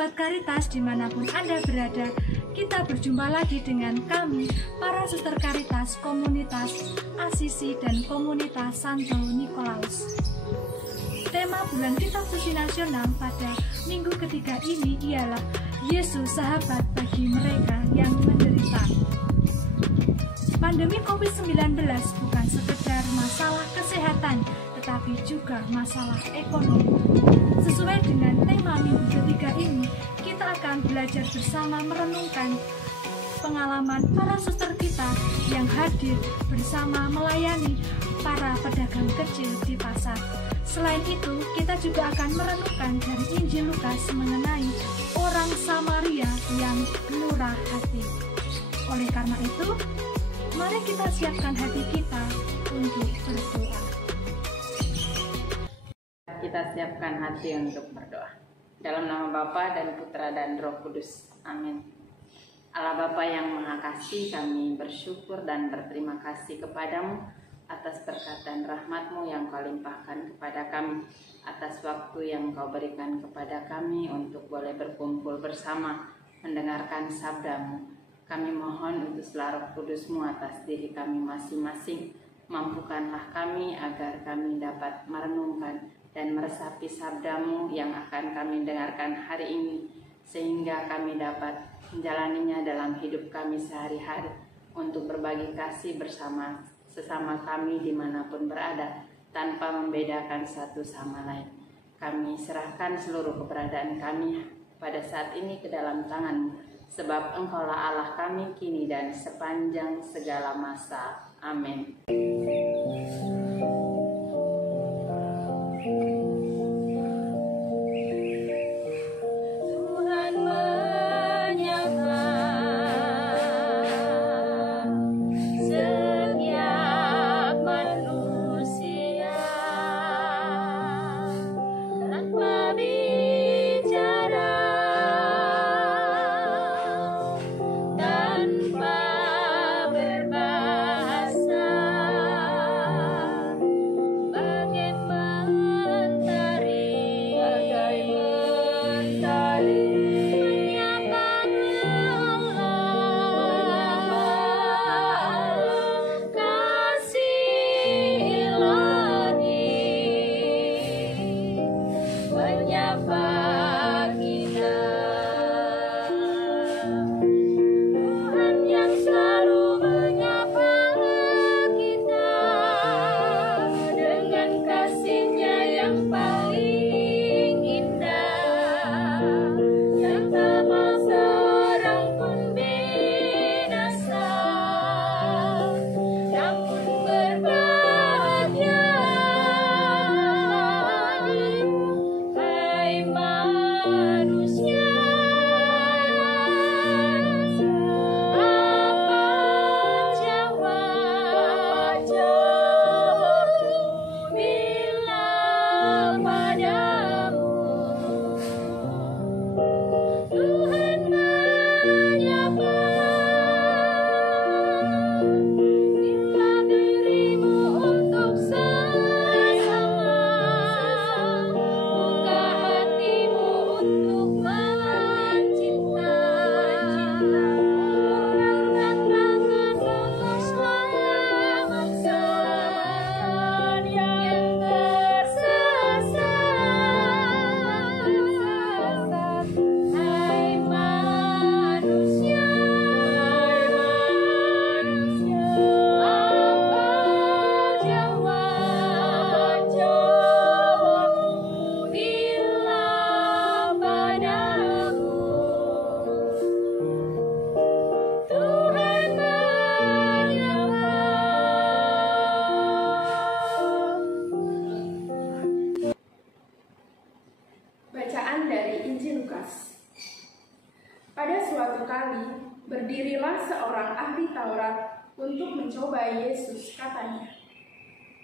Sobat Karitas dimanapun Anda berada, kita berjumpa lagi dengan kami, para suster Karitas Komunitas Asisi dan Komunitas Santo Nikolaus. Tema bulan Kitab Suci Nasional pada minggu ketiga ini ialah Yesus sahabat bagi mereka yang menderita. Pandemi COVID-19 bukan sekedar masalah kesehatan, tetapi juga masalah ekonomi. Sesuai dengan tema minggu ketiga ini, kita akan belajar bersama merenungkan pengalaman para suster kita yang hadir bersama melayani para pedagang kecil di pasar. Selain itu, kita juga akan merenungkan dari Injil Lukas mengenai orang Samaria yang murah hati. Oleh karena itu, mari kita siapkan hati kita untuk berdoa. Kita siapkan hati untuk berdoa. Dalam nama Bapa dan Putra dan Roh Kudus. Amin. Allah Bapa yang Maha Kasih, kami bersyukur dan berterima kasih kepadamu atas berkat dan rahmat-Mu yang Kau limpahkan kepada kami, atas waktu yang Kau berikan kepada kami untuk boleh berkumpul bersama mendengarkan sabda-Mu. Kami mohon utuslah Roh Kudus-Mu atas diri kami masing-masing. Mampukanlah kami agar kami dapat merenungkan dan meresapi sabda-Mu yang akan kami dengarkan hari ini, sehingga kami dapat menjalaninya dalam hidup kami sehari-hari untuk berbagi kasih bersama sesama kami dimanapun berada, tanpa membedakan satu sama lain. Kami serahkan seluruh keberadaan kami pada saat ini ke dalam tangan-Mu, sebab Engkaulah Allah kami kini dan sepanjang segala masa. Amin. Berdirilah seorang ahli Taurat untuk mencoba Yesus, katanya,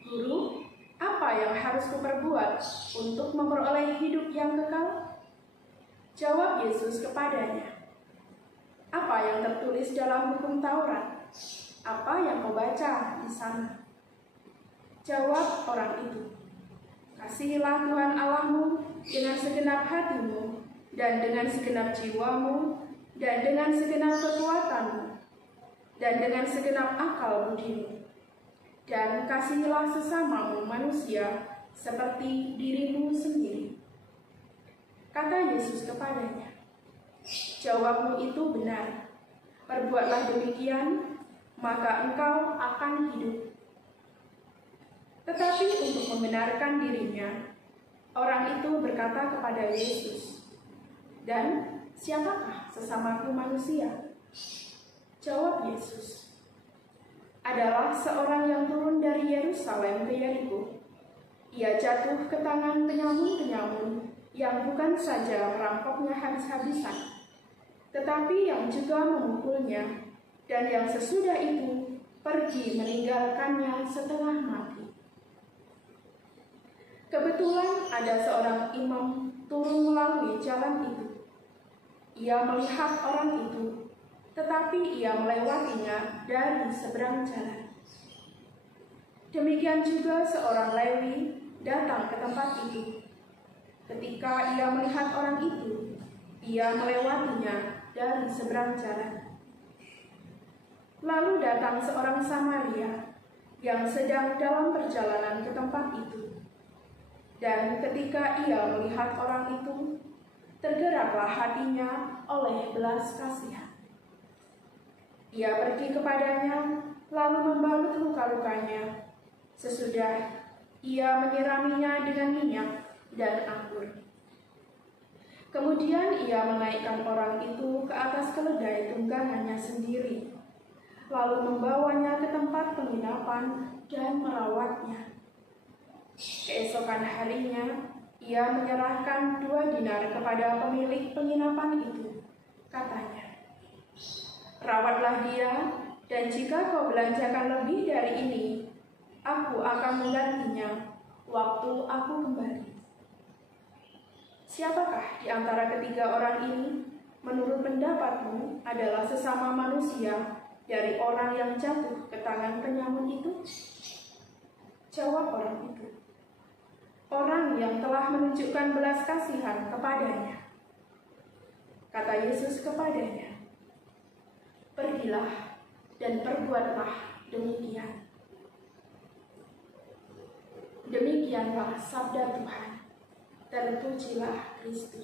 "Guru, apa yang harus kuperbuat untuk memperoleh hidup yang kekal?" Jawab Yesus kepadanya, "Apa yang tertulis dalam hukum Taurat? Apa yang kau baca di sana?" Jawab orang itu, "Kasihilah Tuhan Allahmu dengan segenap hatimu, dan dengan segenap jiwamu, dan dengan segenap kekuatanmu, dan dengan segenap akal budimu. Dan kasihilah sesamamu manusia seperti dirimu sendiri. Kata Yesus kepadanya, jawabmu itu benar. Perbuatlah demikian, maka engkau akan hidup. Tetapi untuk membenarkan dirinya, orang itu berkata kepada Yesus, dan siapakah sesamaku manusia? Jawab Yesus, adalah seorang yang turun dari Yerusalem ke Yeriko. Ia jatuh ke tangan penyamun-penyamun yang bukan saja merampoknya habis-habisan, tetapi yang juga memukulnya, dan yang sesudah itu pergi meninggalkannya setengah mati. Kebetulan ada seorang imam turun melalui jalan itu. Ia melihat orang itu, tetapi ia melewatinya dari seberang jalan. Demikian juga seorang Lewi datang ke tempat itu. Ketika ia melihat orang itu, ia melewatinya dari seberang jalan. Lalu datang seorang Samaria yang sedang dalam perjalanan ke tempat itu. Dan ketika ia melihat orang itu, tergeraklah hatinya oleh belas kasihan. Ia pergi kepadanya, lalu membalut luka-lukanya. Sesudah ia menyiraminya dengan minyak dan anggur. Kemudian ia menaikkan orang itu ke atas keledai tunggangannya sendiri, lalu membawanya ke tempat penginapan dan merawatnya. Keesokan harinya, ia menyerahkan 2 dinar kepada pemilik penginapan itu. Katanya, rawatlah dia, dan jika kau belanjakan lebih dari ini, aku akan menggantinya waktu aku kembali. Siapakah di antara ketiga orang ini, menurut pendapatmu, adalah sesama manusia dari orang yang jatuh ke tangan penyamun itu? Jawab orang itu, orang yang telah menunjukkan belas kasihan kepadanya. Kata Yesus kepadanya, pergilah dan perbuatlah demikian. Demikianlah sabda Tuhan. Terpujilah Kristus.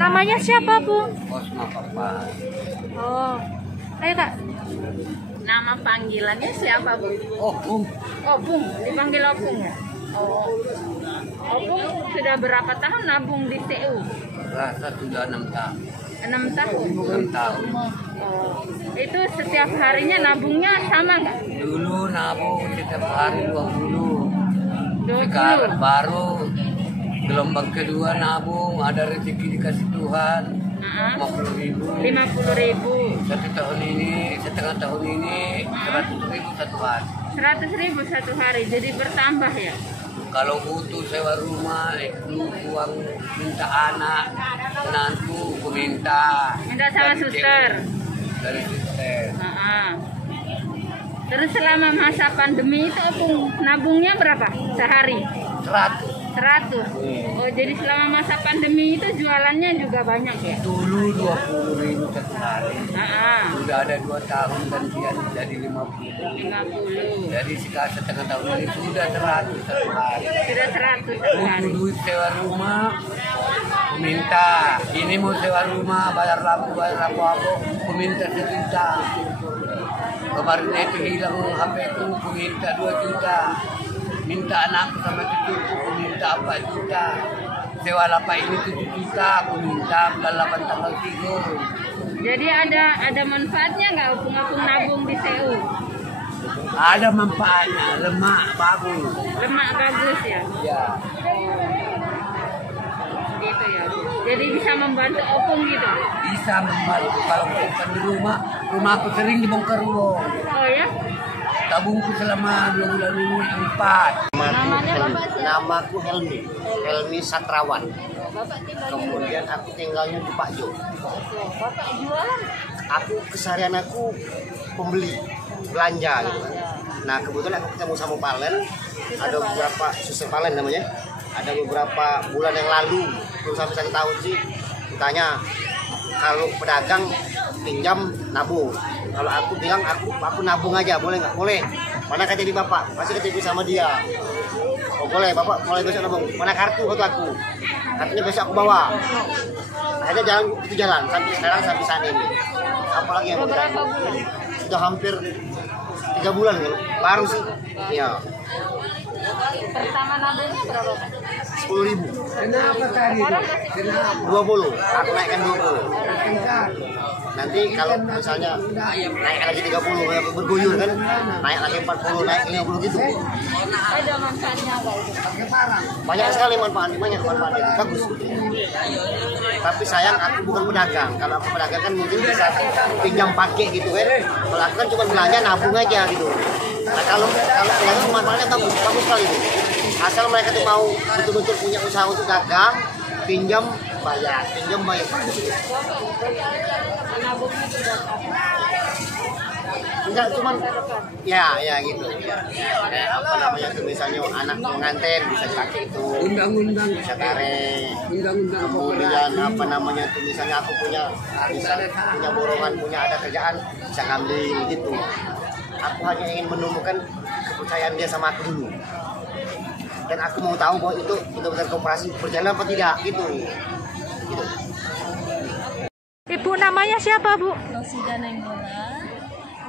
Namanya siapa, Bu? Osma Papa. Oh, ayo Kak. Nama panggilannya siapa, Bu? Oh, Bung. Oh, Bung. Dipanggil Opung ya? Oh. Opung sudah berapa tahun nabung di TU? Rasa sudah 6 tahun. 6 tahun. 6 tahun. Oh, itu setiap harinya nabungnya sama nggak? Dulu nabung setiap hari 20. 20. Sekarang baru gelombang kedua nabung, ada rezeki dikasih Tuhan. 50.000. 50.000. Setengah tahun ini 100.000 satu hari. 100.000 satu hari, jadi bertambah ya? Kalau butuh sewa rumah, uang minta anak, menantu, aku minta. Minta sama suster. Dari suster. Terus selama masa pandemi itu Opung nabungnya berapa sehari? 100. 100. Oh, jadi selama masa pandemi itu jualannya juga banyak ya? Dulu 20.000 satu hari. Heeh. Sudah ada 2 tahun dan dia jadi 50. 50. Jadi sekarang setengah tahun ini sudah 100 satu hari. Sudah 100 satu hari. Butuh duit sewa rumah, aku minta. Ini mau sewa rumah, bayar lampu aku minta 1 juta. Kemarin itu hilang HP itu, aku minta 2 juta. Minta anakku sama cucuku, aku minta 4 juta. Sewa lapak ini 7 juta, aku minta bulan 8 tanggal 3. Jadi ada manfaatnya nggak Opung nabung di CU? Ada manfaatnya, lemak bagus. Lemak bagus ya? Ya. Gitu ya. Jadi bisa membantu Opung gitu? Bisa membantu kalau bukan di rumah aku sering dibongkar uang. Oh ya? Tabungku selama 2 bulan ini 4. Namanya Bapak siapa? Namaku Helmi Satrawan. Bapak tinggal di Kemudian aku tinggalnya di Pak Jo. Bapak jualan? Aku keseharian aku pembeli, belanja gitu kan. Nah kebetulan aku ketemu sama Palen, ada beberapa suster Palen namanya. Ada beberapa bulan yang lalu, belum sampai 1 tahun sih, ditanya kalau pedagang pinjam nabung. Kalau aku bilang aku nabung aja, boleh nggak? Boleh. Mana KTP bapak? Masih KTP sama dia. Oh boleh, bapak mulai besok nabung. Mana kartu foto aku? Kartunya besok aku bawa. Akhirnya jalan sampai sekarang sampai saat ini. Apalagi yang Berapa bulan? sudah hampir 3 bulan kan? Baru sih. Iya. Pertama nabungnya berapa Pak? 10.000. Kenapa tadi? Kenapa? 20. Aku naikkan 20. Nanti kalau misalnya naik lagi 30 berguyur kan, naik lagi 40, naik 50 gitu. Ada manfaatnya nggak itu? Banyak sekali manfaatnya, bagus. Tapi sayang aku bukan pedagang. Kalau aku pedagang kan mungkin bisa pinjam pakai gitu kan. Kalau aku kan cuma belanja nabung aja gitu. Nah kalau pedagang manfaatnya bagus sekali. Asal mereka tuh mau betul-betul punya usaha untuk dagang, pinjam bayar. Nabungnya juga Enggak cuman ya gitu. Apa namanya tuh misalnya anak pengantin bisa pakai itu. Undang-undang Bisa tarik. undang-undang Kemudian apa namanya tuh misalnya aku punya borongan, punya ada kerjaan bisa ngambil gitu. Aku hanya ingin menemukan kepercayaan dia sama aku dulu. Dan aku mau tahu bahwa itu benar-benar kooperasi berjalan apa tidak gitu. Ibu namanya siapa, Bu? Rosida Nenggola,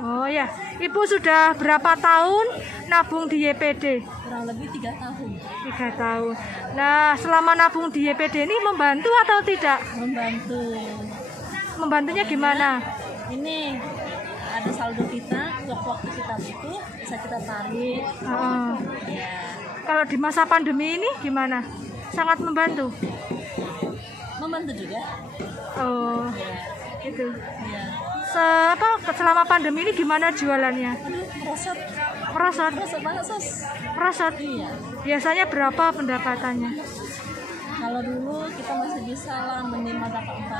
Oh ya, Ibu sudah berapa tahun nabung di YPD? kurang lebih 3 tahun 3 tahun. Nah, selama nabung di YPD ini membantu atau tidak? membantu. Membantunya gimana? Ini ada saldo kita, waktu kita butuh bisa kita tarik. Oh. Ya, Kalau di masa pandemi ini gimana? Sangat membantu. membantu juga. Oh, itu. Ya, Selama pandemi ini gimana jualannya? aduh, merosot Merosot, banget sos. merosot. Iya. Biasanya berapa pendapatannya? Kalau dulu kita masih bisa lah minimal dapat 4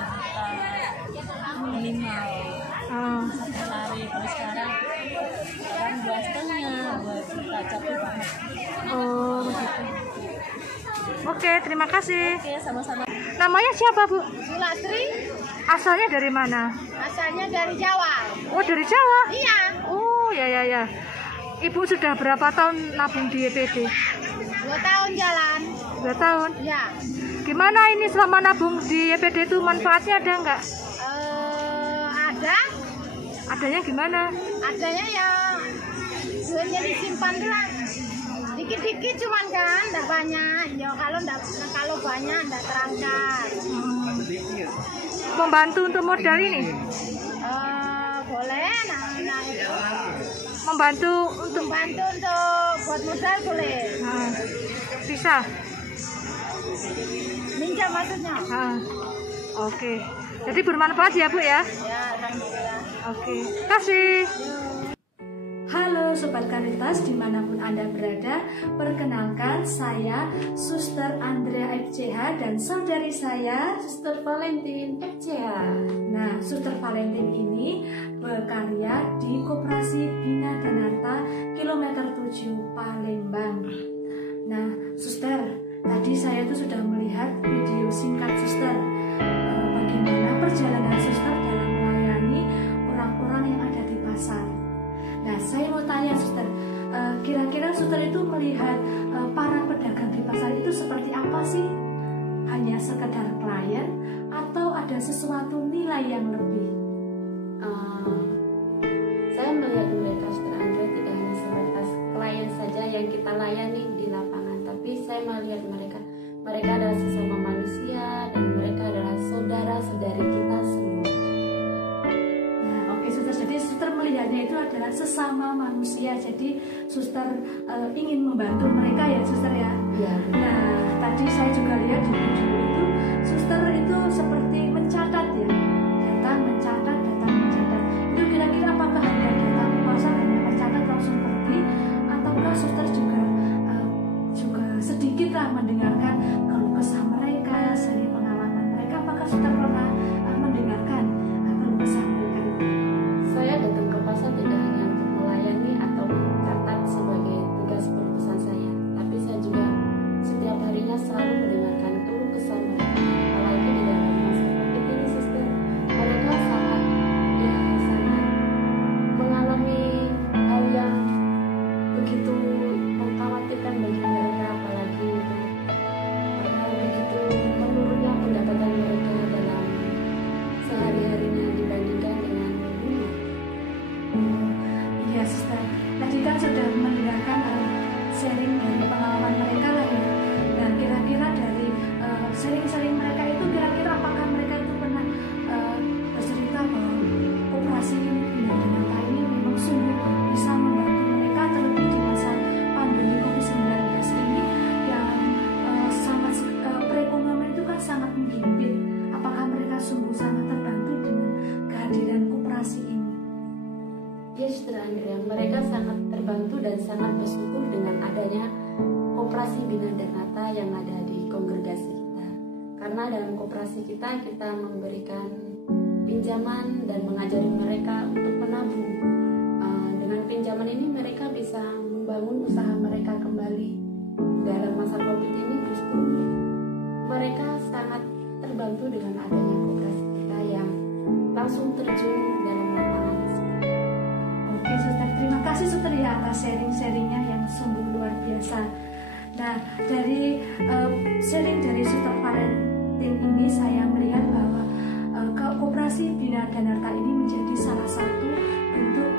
juta minimal Oh. satu hari. Kalau sekarang 2,5, 2 juta, capek banget. Oh, begitu. Oke, terima kasih. Oke, sama-sama. Namanya siapa, Bu? Sulastri, Asalnya dari mana? asalnya dari Jawa. Oh, dari Jawa. Iya, Oh, ya. Ibu sudah berapa tahun nabung di YPD? 2 tahun jalan. 2 tahun. Ya, Gimana ini selama nabung di YPD itu manfaatnya ada nggak? ada, Adanya gimana? adanya ya duitnya disimpan lah. Dikit-dikit cuman kan, enggak banyak. Ya kalau banyak enggak terangkat. Membantu untuk modal ini? boleh. Membantu untuk buat modal boleh. Bisa. Minjam maksudnya. Oke. Jadi bermanfaat ya Bu ya? Ya, alhamdulillah. Oke. Kasih. Halo Sobat Karitas dimanapun Anda berada, perkenalkan saya Suster Andrea FCH dan saudari saya Suster Valentin FCH. Nah, Suster Valentin ini berkarya di Koperasi Bina Danarta kilometer 7 Palembang. Nah, Suster, tadi saya tuh sudah melihat video singkat Suster bagaimana perjalanan Suster dalam melayani orang-orang yang ada di pasar. Nah, saya mau tanya Suster, kira-kira Suster itu melihat para pedagang di pasar itu seperti apa sih? Hanya sekedar klien atau ada sesuatu nilai yang lebih? Saya melihat mereka, Suster Andrea, tidak hanya sebatas klien saja yang kita layani di lapangan, tapi saya melihat mereka adalah sesama manusia dan mereka adalah saudara-saudari kita semua. Jadi Suster melihatnya itu adalah sesama manusia. Jadi Suster ingin membantu mereka ya Suster ya. Ya. Nah, tadi saya juga lihat di video itu Suster itu seperti mencatat ya. Datang mencatat. Itu kira-kira apakah hanya datang ke pasar hanya mencatat langsung pergi, ataukah Suster juga sedikit lah mendengarkan keluh kesah mereka, seri pengalaman mereka. Apakah Suster pernah mendengarkan keluh kesah mereka? Saya datang ke pasar tidak hanya untuk melayani atau mencatat sebagai tugas perusahaan saya, tapi saya juga setiap harinya selalu mendengarkan keluh kesah mereka. Apalagi di dalam masa COVID ini, Suster, mereka sangat mengalami hal yang begitu mengkhawatirkan bagi mereka, apalagi begitu menurunnya pendapatan mereka dalam sehari-harinya dibandingkan dengan dulu. Iya Suster, tadi kan sudah mendengarkan sharing dari pengalaman mereka lah ya. Nah, kira-kira dari sharing-sharing mereka itu, kira-kira apakah mereka itu pernah bercerita bahwa Koperasi Bina Danarta ini memang sungguh bisa membantu mereka, terlebih di masa pandemi COVID-19 ini yang sangat perekonomian itu kan sangat menghimpit. Apakah mereka sungguh sangat terbantu dengan kehadiran koperasi ini? Ya, Suster Andrea, mereka sangat terbantu dan sangat bersyukur dengan adanya Koperasi Bina Danarta yang ada di kongregasi kita. Karena dalam koperasi kita memberikan pinjaman dan mengajari mereka untuk menabung. Dengan pinjaman ini mereka bisa membangun usaha mereka kembali. Dalam masa COVID ini justru mereka sangat terbantu dengan adanya koperasi kita yang langsung terjun dalam lapangan. Oke Suster, terima kasih Suster ya atas sharing-sharingnya yang sungguh luar biasa. Nah, dari sharing dari Suster Valentin ini saya melihat bahwa Koperasi Bina Danarta ini menjadi salah satu bentuk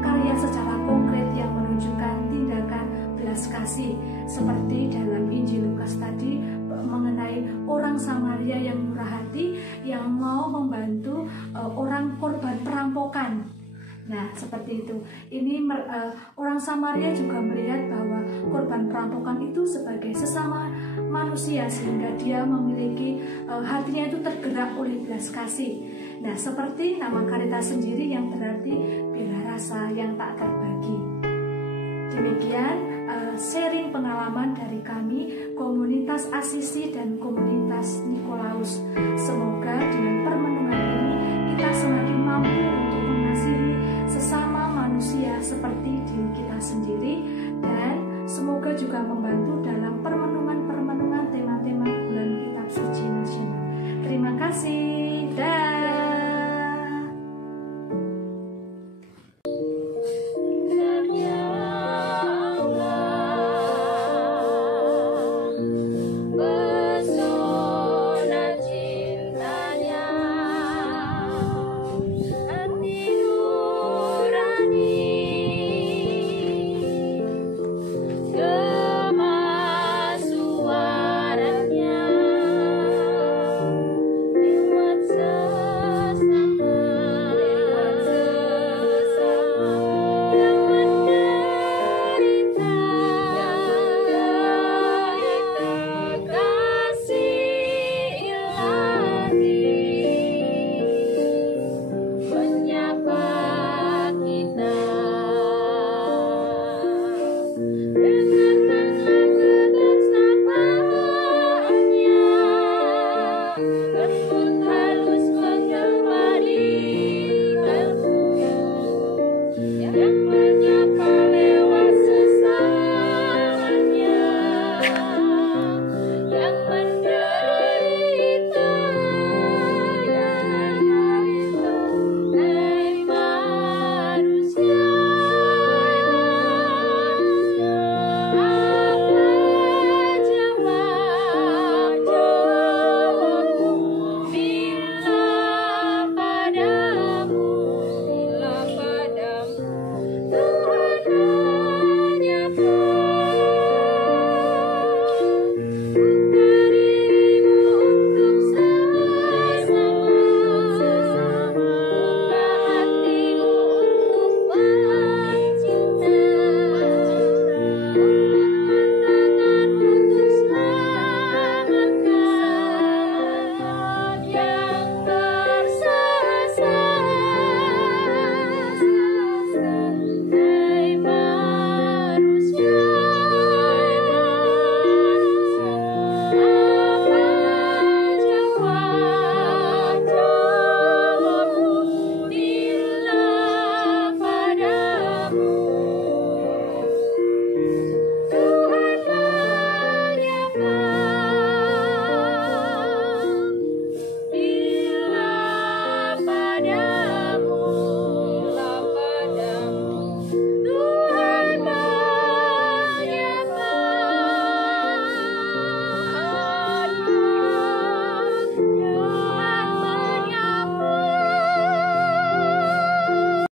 karya secara konkret yang menunjukkan tindakan belas kasih, seperti dalam Injil Lukas tadi mengenai orang Samaria yang murah hati yang mau membantu orang korban perampokan. Nah, seperti itu. Ini orang Samaria juga melihat bahwa korban perampokan itu sebagai sesama manusia, sehingga dia memiliki hatinya itu tergerak oleh belas kasih. Nah, seperti nama Karitas sendiri yang berarti bela rasa yang tak terbagi. Demikian sharing pengalaman dari kami, komunitas Asisi dan komunitas Nikolaus. Semoga dengan permenungan ini kita semakin mampu